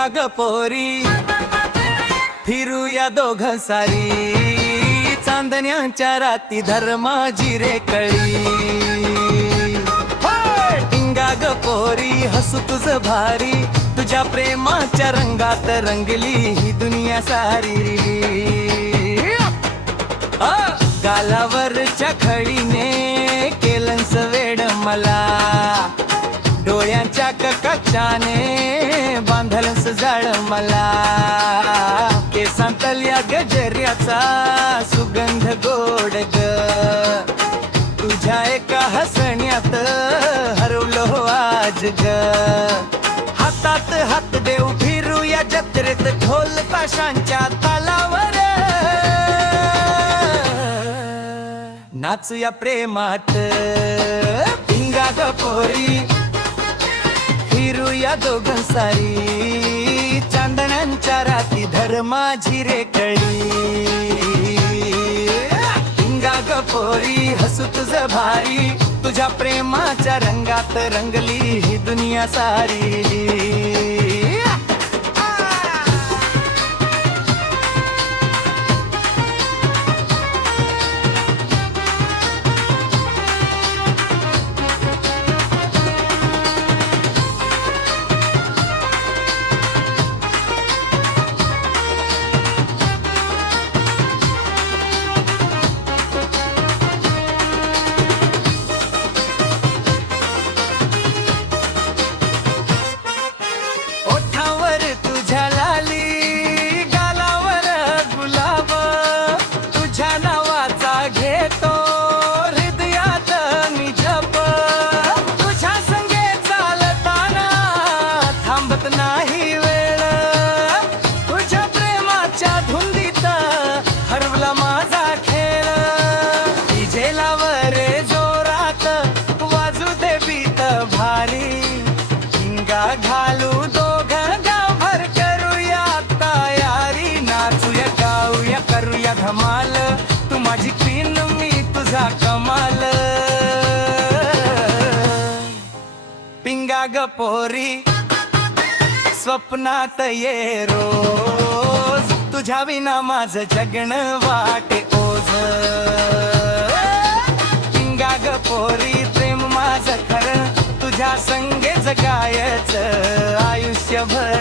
पिंगा ग पोरी फिरूया दोघ सारी चांदण्याच्या राती धर्माजी रे कळी पिंगा ग पोरी हसू तुझ भारी तुझ्या प्रेमाच्या रंगात रंगली ही दुनिया सारी गालावरच्या खडीने केलंस वेड मला डोळ्यांच्या ककाच्याने बांधलंस जाळ मला केसांतल्या गजऱ्याचा सुगंध गोड ग तुझ्या एका हसण्यात हरवलो आज ग हातात हात देऊ फिरूया जत्रेत ढोल ताशांच्या तालावर नाचूया प्रेमात पिंगा ग पोरी फिरूया दोघं सारी चांदण्यांच्या राती धर्माजी रे कळी पिंगा ग पोरी हसू तुझ भारी तुझ्या प्रेमाच्या रंगात रंगली ही दुनिया सारी नाही वेळ तुझ्या प्रेमाच्या धुंदीत हरवला माझा खेळ डीजे लावर जोरात वाजू दे बीत भारी पिंगा घालू दोघं गावभर करूया तयारी नाचूया गाऊया करूया धमाल तू माझी क्वीन मी तुझा कमाल पिंगा ग पोरी स्वप्नात ये रोज तुझ्या विना माझं जगण वाटे ओझ पिंगा ग पोरी प्रेम माझं खरं तुझ्या संगे जगायचं आयुष्यभर